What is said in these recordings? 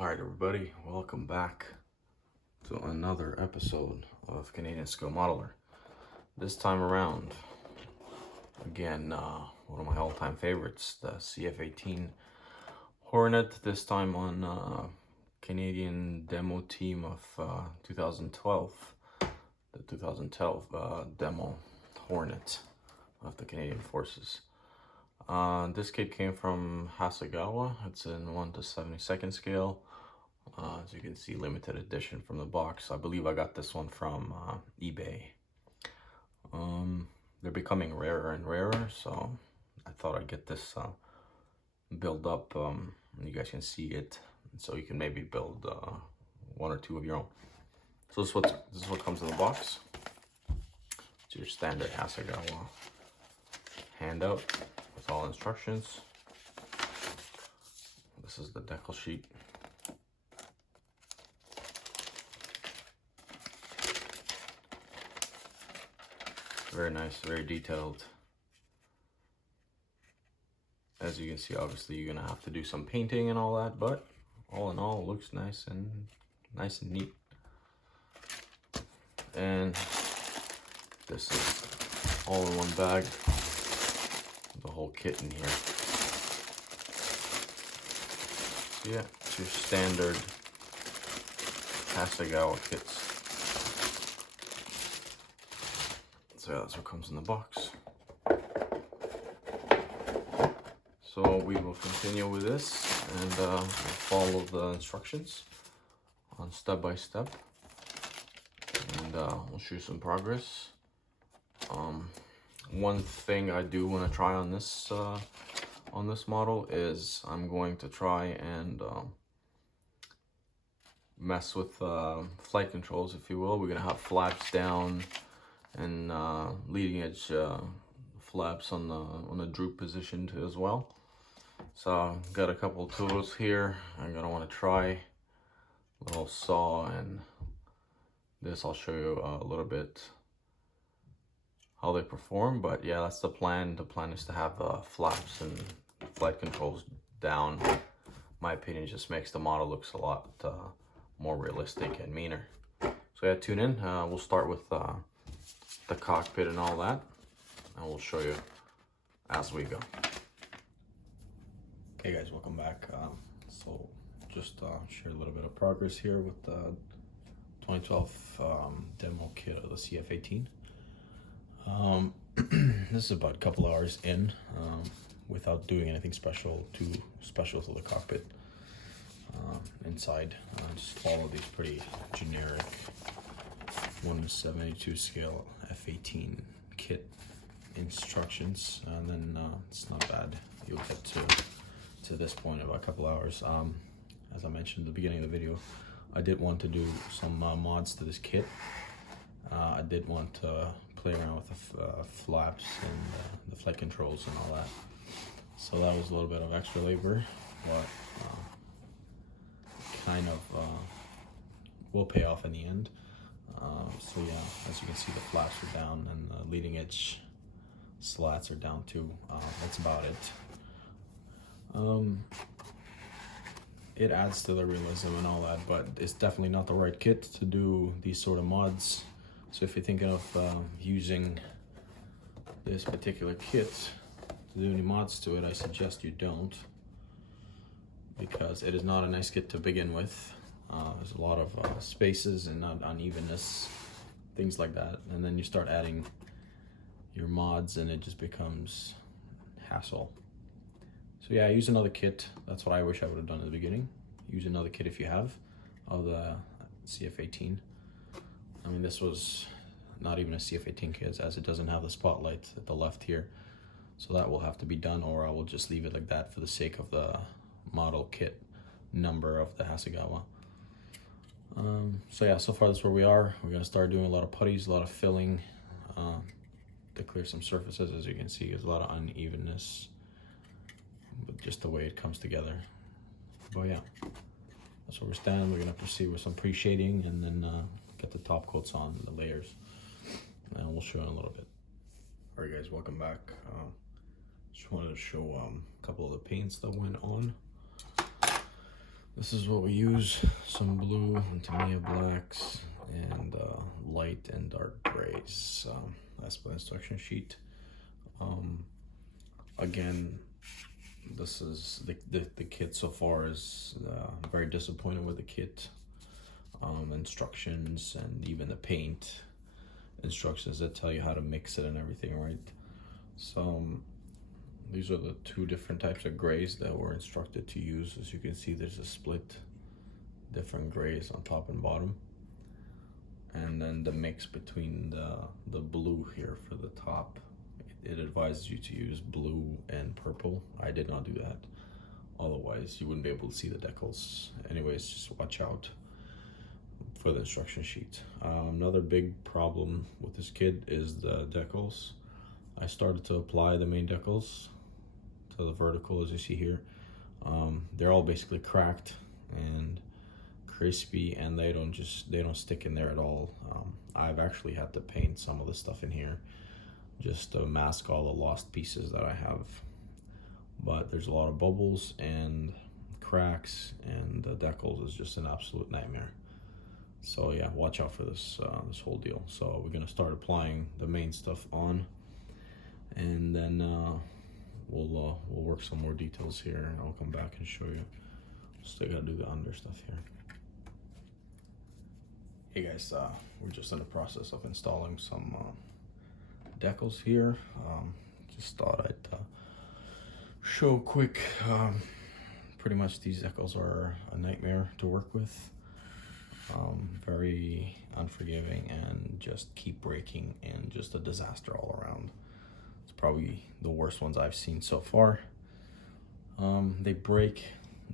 Alright everybody, welcome back to another episode of Canadian Skill Modeler. This time around, again, one of my all-time favorites, the CF-18 Hornet, this time on Canadian demo team of 2012, the 2012 demo Hornet of the Canadian Forces. This kit came from Hasegawa. It's in 1/72 scale. As you can see, limited edition from the box. I believe I got this one from eBay. They're becoming rarer and rarer, so I thought I'd get this build up. And you guys can see it, so you can maybe build one or two of your own. So this is what comes in the box. It's your standard Hasegawa handout with all instructions. This is the decal sheet. Very nice, very detailed. As you can see, obviously you're gonna have to do some painting and all that, but all in all, it looks nice and neat. And this is all in one bag, the whole kit in here. So yeah, it's your standard Hasegawa kits. So yeah, that's what comes in the box. So we will continue with this and follow the instructions on step by step, and we'll show you some progress. One thing I do want to try on this model is I'm going to try and mess with flight controls, if you will. We're gonna have flaps down and leading edge flaps on the droop position too as well. So got a couple of tools here. I'm gonna want to try a little saw and this. I'll show you a little bit how they perform, but yeah, that's the plan. The plan is to have flaps and flight controls down. My opinion, just makes the model looks a lot more realistic and meaner. So yeah, tune in. We'll start with the cockpit and all that, and we'll show you as we go. Okay guys, welcome back. So just share a little bit of progress here with the 2012 demo kit of the CF-18. This is about a couple hours in, without doing anything special to the cockpit. Inside, just follow these pretty generic 1/72 scale F-18 kit instructions, and then it's not bad. You'll get to this point in about a couple hours. As I mentioned at the beginning of the video, I did want to do some mods to this kit. I did want to play around with the flaps and the flight controls and all that. So that was a little bit of extra labor, but kind of will pay off in the end. So yeah, as you can see, the flaps are down and the leading edge slats are down too. That's about it. It adds to the realism and all that, but it's definitely not the right kit to do these sort of mods. So if you're thinking of using this particular kit to do any mods to it, I suggest you don't, because it is not a nice kit to begin with. There's a lot of spaces and unevenness, things like that, and then you start adding your mods and it just becomes hassle. So yeah, use another kit. That's what I wish I would have done at the beginning. Use another kit if you have, of the CF-18. I mean, this was not even a CF-18 kit, as it doesn't have the spotlight at the left here. So that will have to be done, or I will just leave it like that for the sake of the model kit number of the Hasegawa. So yeah, so far that's where we are. We're gonna start doing a lot of putties, a lot of filling to clear some surfaces. As you can see, there's a lot of unevenness, but just the way it comes together. But yeah, that's where we're standing. We're gonna proceed with some pre-shading and then get the top coats on the layers, and we'll show in a little bit. All right guys, welcome back. Just wanted to show a couple of the paints that went on. This is what we use: some blue and Tamiya blacks, and light and dark grays. That's the instruction sheet. Again, this is the kit so far is very disappointed with the kit. Instructions and even the paint instructions that tell you how to mix it and everything, right? So these are the two different types of grays that we're instructed to use. As you can see, there's a split different grays on top and bottom, and then the mix between the blue here for the top. It advises you to use blue and purple. I did not do that, otherwise you wouldn't be able to see the decals. Anyways, just watch out for the instruction sheet. Another big problem with this kit is the decals. I started to apply the main decals to the vertical, as you see here. They're all basically cracked and crispy, and they don't stick in there at all. I've actually had to paint some of the stuff in here just to mask all the lost pieces that I have. But there's a lot of bubbles and cracks, and the decals is just an absolute nightmare. So yeah, watch out for this this whole deal. So we're gonna start applying the main stuff on, and then we'll work some more details here, and I'll come back and show you. Still gotta do the under stuff here. Hey guys, we're just in the process of installing some decals here. Just thought I'd show quick. Pretty much these decals are a nightmare to work with. Very unforgiving and just keep breaking, and just a disaster all around. It's probably the worst ones I've seen so far. They break,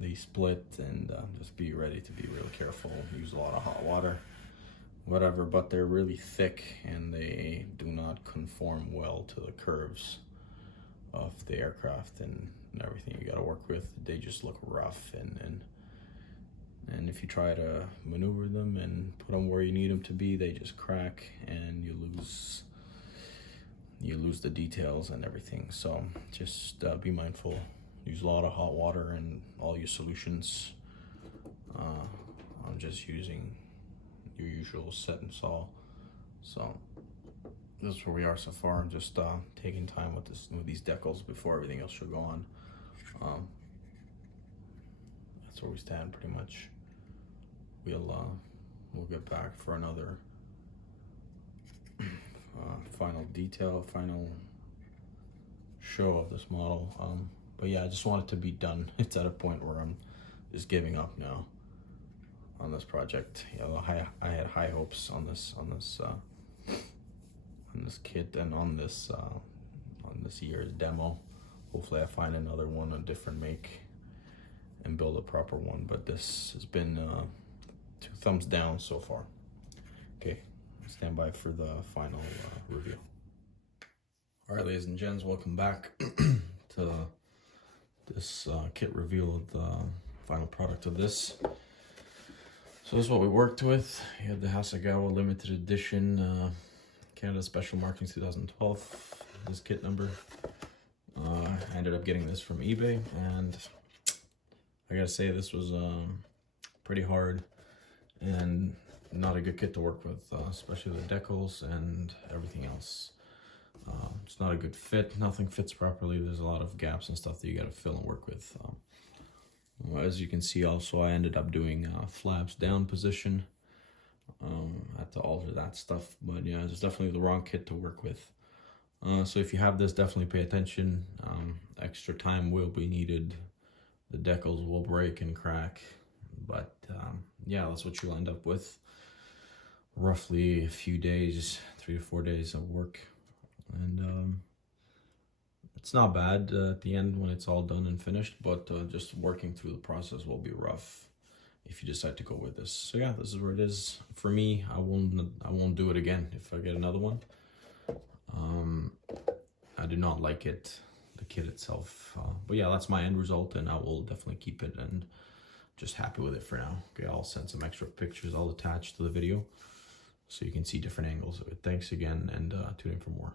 they split, and just be ready to be real careful. Use a lot of hot water, whatever, but they're really thick and they do not conform well to the curves of the aircraft and everything you got to work with. They just look rough, and if you try to maneuver them and put them where you need them to be, they just crack, and you lose the details and everything. So just be mindful. Use a lot of hot water in all your solutions. I'm just using your usual set and saw. So this is where we are so far. I'm just taking time with these decals before everything else should go on. That's where we stand pretty much. We'll get back for another final show of this model. But yeah, I just want it to be done. It's at a point where I'm just giving up now on this project. Yeah, I had high hopes on this kit and on this year's demo. Hopefully I find another one, a different make, and build a proper one. But this has been 2 thumbs down so far. Okay, stand by for the final review. All right, ladies and gents, welcome back to this kit reveal of the final product of this. So this is what we worked with. You had the Hasegawa limited edition Canada Special Markings 2012, this kit number. I ended up getting this from eBay, and I gotta say this was pretty hard and not a good kit to work with, especially the decals and everything else. It's not a good fit. Nothing fits properly. There's a lot of gaps and stuff that you got to fill and work with. As you can see, also I ended up doing flaps down position. I had to alter that stuff, but yeah, it's definitely the wrong kit to work with. So if you have this, definitely pay attention. Extra time will be needed. The decals will break and crack, but yeah, that's what you'll end up with. Roughly a few days, 3 to 4 days of work. And it's not bad at the end when it's all done and finished, but just working through the process will be rough if you decide to go with this. So yeah, this is where it is for me. I won't do it again if I get another one. I do not like it, the kit itself, but yeah, that's my end result, and I will definitely keep it, and just happy with it for now. Okay, I'll send some extra pictures I'll attach to the video so you can see different angles of it. Thanks again, and tune in for more.